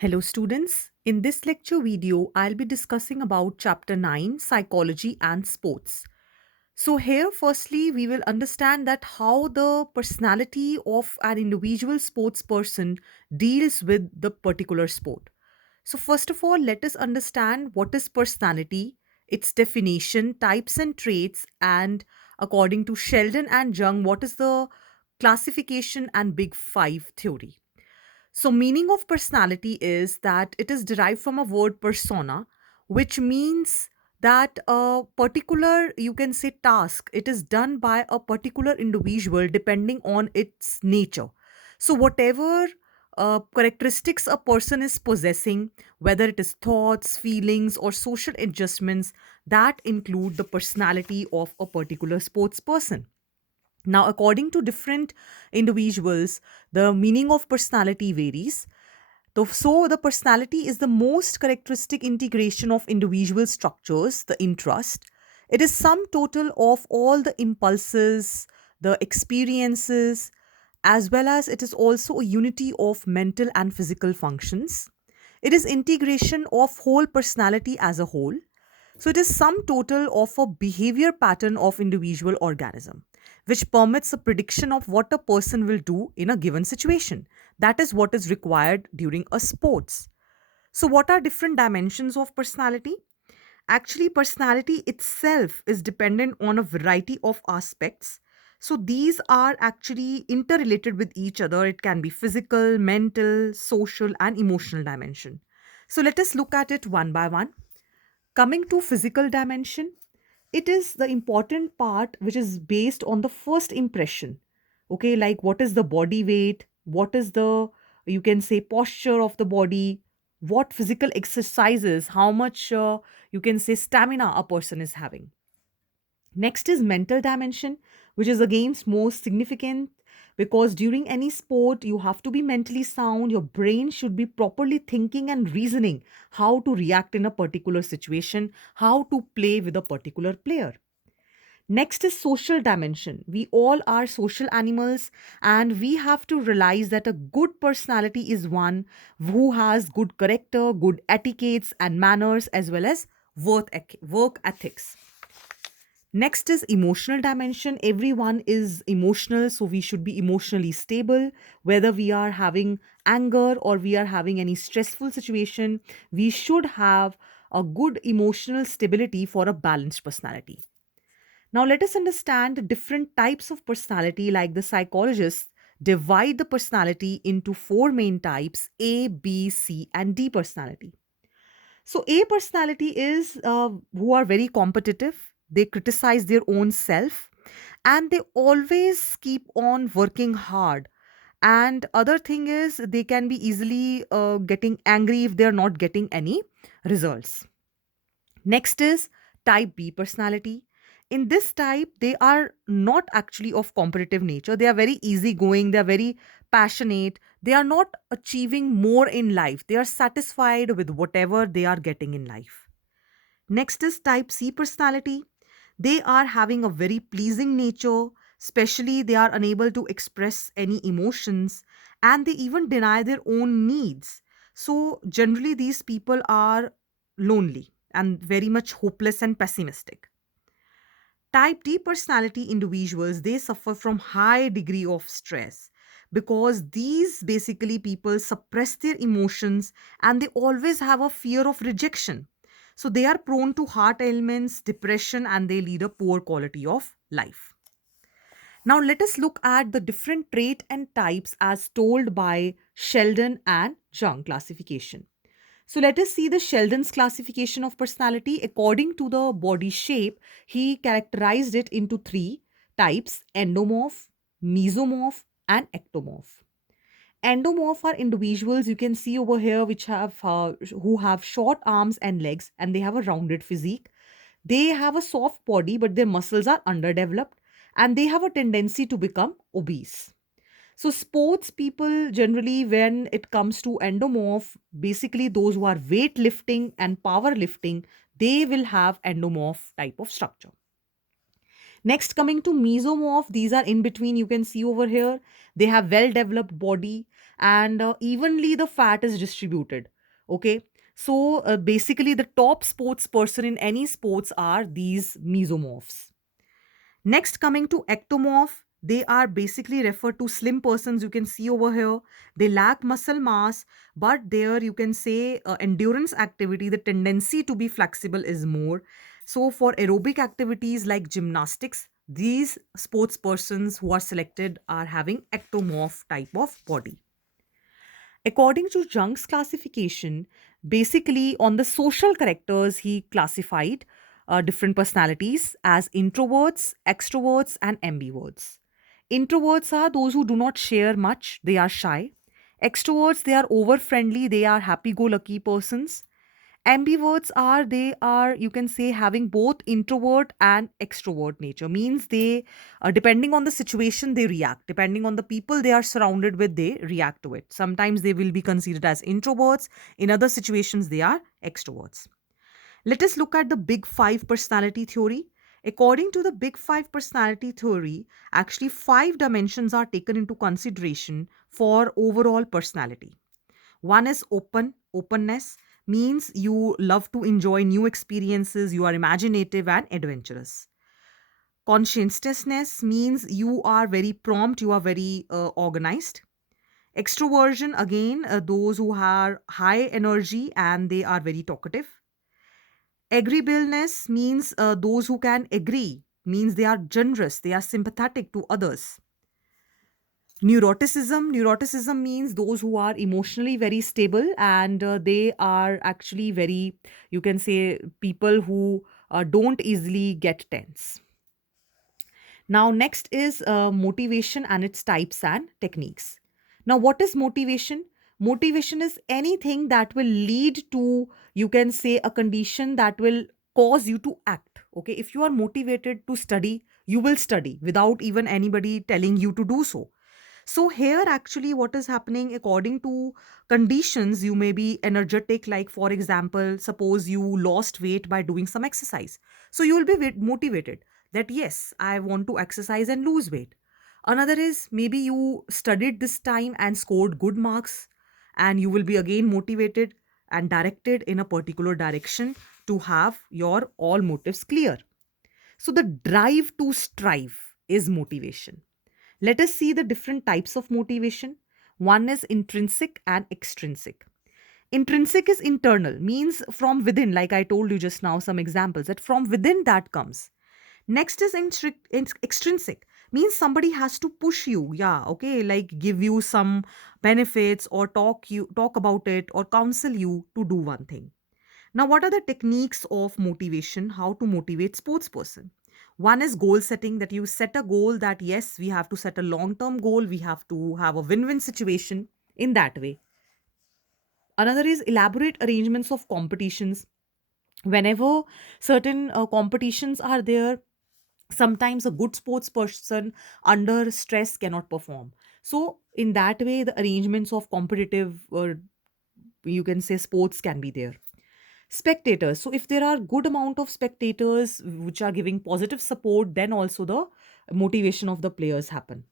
Hello students, in this lecture video I'll be discussing about chapter 9 psychology and sports. So here firstly we will understand that how the personality of an individual sports person deals with the particular sport. So first of all let us understand what is personality, its definition, types and traits, and according to Sheldon and Jung what is the classification and big 5 theory. So, meaning of personality is that it is derived from a word persona, which means that a particular, you can say, task, it is done by a particular individual depending on its nature. So, whatever characteristics a person is possessing, whether it is thoughts, feelings, or social adjustments, that include the personality of a particular sports person. Now, according to different individuals, the meaning of personality varies. So, the personality is the most characteristic integration of individual structures, the interest. It is sum total of all the impulses, the experiences, as well as it is also a unity of mental and physical functions. It is integration of whole personality as a whole. So it is sum total of a behavior pattern of individual organism, which permits a prediction of what a person will do in a given situation. That is what is required during a sports. So what are different dimensions of personality? Actually, personality itself is dependent on a variety of aspects. So these are actually interrelated with each other. It can be physical, mental, social, and emotional dimension. So let us look at it one by one. Coming to physical dimension, it is the important part which is based on the first impression. Okay, like what is the body weight, what is the, you can say, posture of the body, what physical exercises, how much you can say stamina a person is having. Next is mental dimension, which is again most significant because during any sport, you have to be mentally sound. Your brain should be properly thinking and reasoning how to react in a particular situation, how to play with a particular player. Next is social dimension. We all are social animals, and we have to realize that a good personality is one who has good character, good etiquettes and manners, as well as work ethics. Next is emotional dimension. Everyone is emotional, so we should be emotionally stable. Whether we are having anger or we are having any stressful situation, we should have a good emotional stability for a balanced personality. Now, let us understand the different types of personality, like the psychologists divide the personality into four main types: A, B, C, and D personality. So, A personality is who are very competitive, they criticize their own self, and they always keep on working hard. And other thing is they can be easily getting angry if they are not getting any results. Next is type B personality. In this type, they are not actually of competitive nature. They are very easygoing, they are very passionate. They are not achieving more in life. They are satisfied with whatever they are getting in life. Next is type C personality. They are having a very pleasing nature, especially they are unable to express any emotions and they even deny their own needs. So, generally, these people are lonely and very much hopeless and pessimistic. Type D personality individuals, they suffer from high degree of stress because these basically people suppress their emotions and they always have a fear of rejection. So they are prone to heart ailments, depression, and they lead a poor quality of life. Now let us look at the different trait and types as told by Sheldon and Jung classification. So let us see the Sheldon's classification of personality. According to the body shape, he characterized it into three types: endomorph, mesomorph, and ectomorph. Endomorph are individuals you can see over here which have who have short arms and legs and they have a rounded physique. They have a soft body but their muscles are underdeveloped and they have a tendency to become obese. So, sports people generally, when it comes to endomorph, basically those who are weightlifting and powerlifting, they will have endomorph type of structure. Next, coming to mesomorph, these are in between. You can see over here, they have well developed body and evenly the fat is distributed. Okay. So basically, the top sports person in any sports are these mesomorphs. Next, coming to ectomorph, they are basically referred to slim persons you can see over here. They lack muscle mass, but there you can say endurance activity, the tendency to be flexible is more. So, for aerobic activities like gymnastics, these sports persons who are selected are having ectomorph type of body. According to Jung's classification, basically on the social characters, he classified different personalities as introverts, extroverts, and ambiverts. Introverts are those who do not share much, they are shy. Extroverts, they are over friendly, they are happy go lucky persons. Ambiverts are, they are, you can say, having both introvert and extrovert nature, means they depending on the situation they react, depending on the people they are surrounded with they react to it. Sometimes they will be considered as introverts, in other situations they are extroverts. Let us look at the big 5 personality theory. According to the big 5 personality theory, actually 5 dimensions are taken into consideration for overall personality. One is openness, means you love to enjoy new experiences, you are imaginative and adventurous. Conscientiousness means you are very prompt, you are very organized. Extroversion, again, those who are high energy and they are very talkative. Agreeableness means those who can agree, means they are generous, they are sympathetic to others. Neuroticism means those who are emotionally very stable and they are actually very, you can say, people who don't easily get tense. Now, next is motivation and its types and techniques. Now, what is motivation? Motivation is anything that will lead to, you can say, a condition that will cause you to act. Okay, if you are motivated to study, you will study without even anybody telling you to do so. So, here actually, what is happening according to conditions, you may be energetic. Like, for example, suppose you lost weight by doing some exercise. So, you will be motivated that, yes, I want to exercise and lose weight. Another is maybe you studied this time and scored good marks, and you will be again motivated and directed in a particular direction to have your all motives clear. So, the drive to strive is motivation. Let us see the different types of motivation. One is intrinsic and extrinsic. Intrinsic is internal, means from within, like I told you just now, some examples that from within that comes. Next is extrinsic, means somebody has to push you, yeah, okay, like give you some benefits or talk about it or counsel you to do one thing. Now, what are the techniques of motivation? How to motivate sports person? One is goal setting, that you set a goal that yes, we have to set a long term goal, we have to have a win-win situation in that way. Another is elaborate arrangements of competitions. Whenever certain competitions are there, sometimes a good sports person under stress cannot perform. So in that way, the arrangements of competitive, you can say, sports can be there. Spectators, so if there are good amount of spectators which are giving positive support, then also the motivation of the players happen.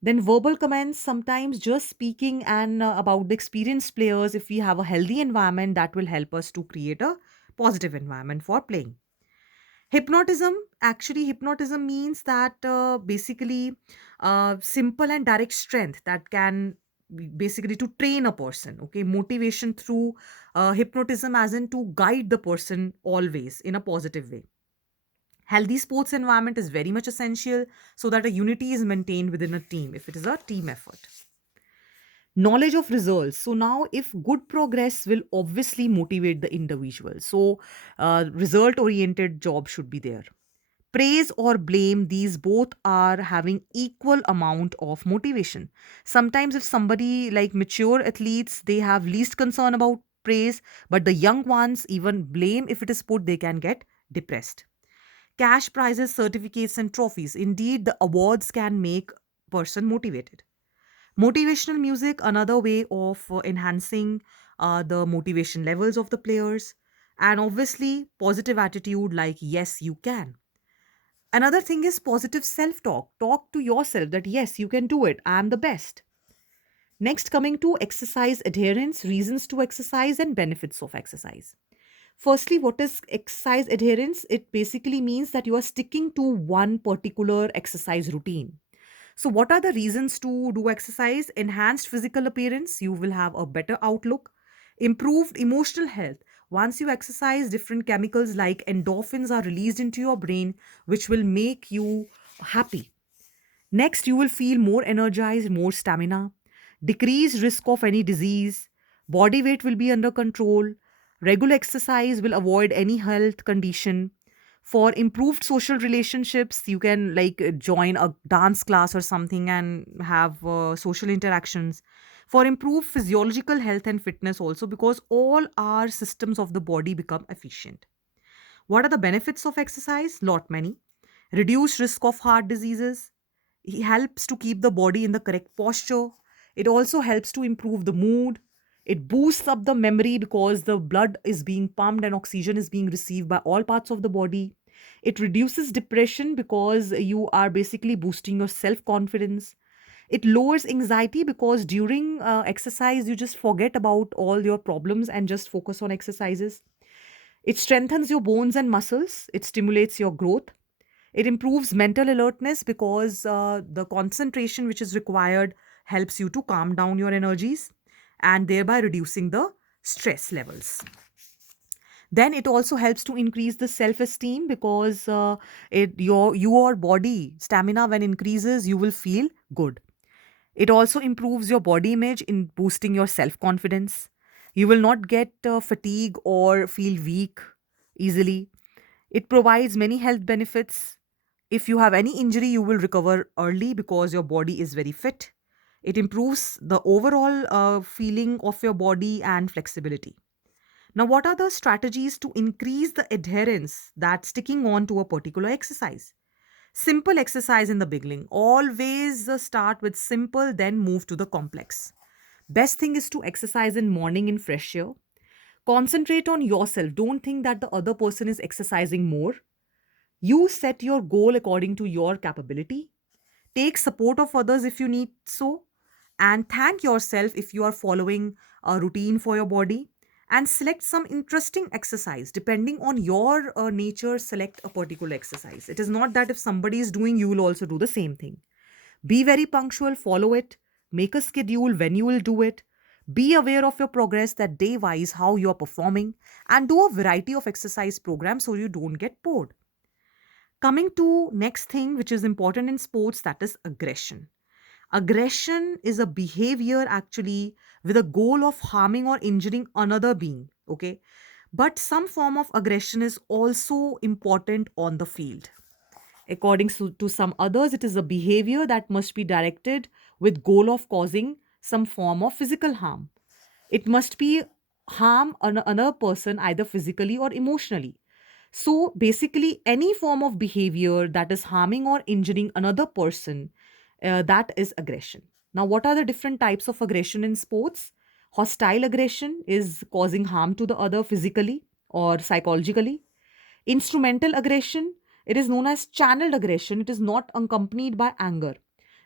Then verbal comments, sometimes just speaking and about the experienced players, if we have a healthy environment, that will help us to create a positive environment for playing. Hypnotism, actually hypnotism means that basically simple and direct strength that can basically to train a person. Okay, motivation through hypnotism, as in to guide the person always in a positive way. Healthy sports environment is very much essential so that a unity is maintained within a team if it is a team effort. Knowledge of results, so now if good progress will obviously motivate the individual, so result oriented job should be there. Praise or blame, these both are having equal amount of motivation. Sometimes if somebody like mature athletes, they have least concern about praise, but the young ones, even blame if it is put, they can get depressed. Cash prizes, certificates and trophies, indeed the awards can make person motivated. Motivational music, another way of enhancing the motivation levels of the players. And obviously positive attitude, like yes you can. Another thing is positive self talk. Talk to yourself that yes, you can do it. I am the best. Next, coming to exercise adherence, reasons to exercise, and benefits of exercise. Firstly, what is exercise adherence? It basically means that you are sticking to one particular exercise routine. So, what are the reasons to do exercise? Enhanced physical appearance, you will have a better outlook. Improved emotional health. Once you exercise, different chemicals like endorphins are released into your brain, which will make you happy. Next, you will feel more energized, more stamina, decreased risk of any disease, body weight will be under control, regular exercise will avoid any health condition. For improved social relationships, you can join a dance class or something and have social interactions. For improved physiological health and fitness, also because all our systems of the body become efficient. What are the benefits of exercise? Lot many. Reduced risk of heart diseases. It helps to keep the body in the correct posture. It also helps to improve the mood. It boosts up the memory because the blood is being pumped and oxygen is being received by all parts of the body. It reduces depression because you are basically boosting your self confidence. It lowers anxiety because during exercise, you just forget about all your problems and just focus on exercises. It strengthens your bones and muscles. It stimulates your growth. It improves mental alertness because the concentration which is required helps you to calm down your energies and thereby reducing the stress levels. Then it also helps to increase the self esteem because your body stamina when increases you will feel good. It also improves your body image in boosting your self confidence. You will not get fatigue or feel weak easily. It provides many health benefits. If you have any injury, you will recover early because your body is very fit. It improves the overall feeling of your body and flexibility. Now, what are the strategies to increase the adherence that sticking on to a particular exercise? Simple exercise in the beginning. Always start with simple, then move to the complex. Best thing is to exercise in morning in fresh air. Concentrate on yourself. Don't think that the other person is exercising more. You set your goal according to your capability. Take support of others if you need so. And thank yourself if you are following a routine for your body. And select some interesting exercise. Depending on your nature, select a particular exercise. It is not that if somebody is doing, you will also do the same thing. Be very punctual, follow it. Make a schedule when you will do it. Be aware of your progress that day wise how you are performing and do a variety of exercise programs so you don't get bored. Coming to next thing which is important in sports, that is aggression. Aggression is a behavior actually with a goal of harming or injuring another being, okay? But some form of aggression is also important on the field. According to some others, it is a behavior that must be directed with goal of causing some form of physical harm. It must be harm another person either physically or emotionally. So basically, any form of behavior that is harming or injuring another person, that is aggression. Now, what are the different types of aggression in sports? Hostile aggression is causing harm to the other physically or psychologically. Instrumental aggression, it is known as channeled aggression. It is not accompanied by anger.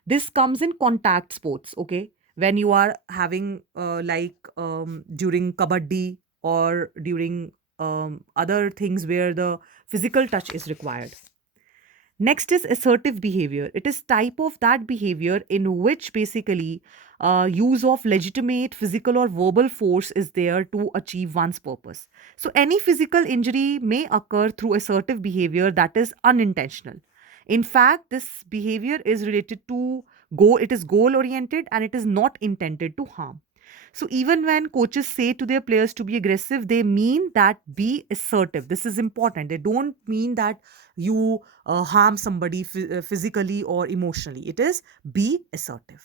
This comes in contact sports, okay? When you are having during kabaddi or during other things where the physical touch is required. Next is assertive behavior. It is type of that behavior in which basically use of legitimate physical or verbal force is there to achieve one's purpose. So any physical injury may occur through assertive behavior that is unintentional. In fact, this behavior is related to goal. It is goal oriented and it is not intended to harm. So even when coaches say to their players to be aggressive, they mean that be assertive. This is important. They don't mean that you harm somebody physically or emotionally. It is be assertive.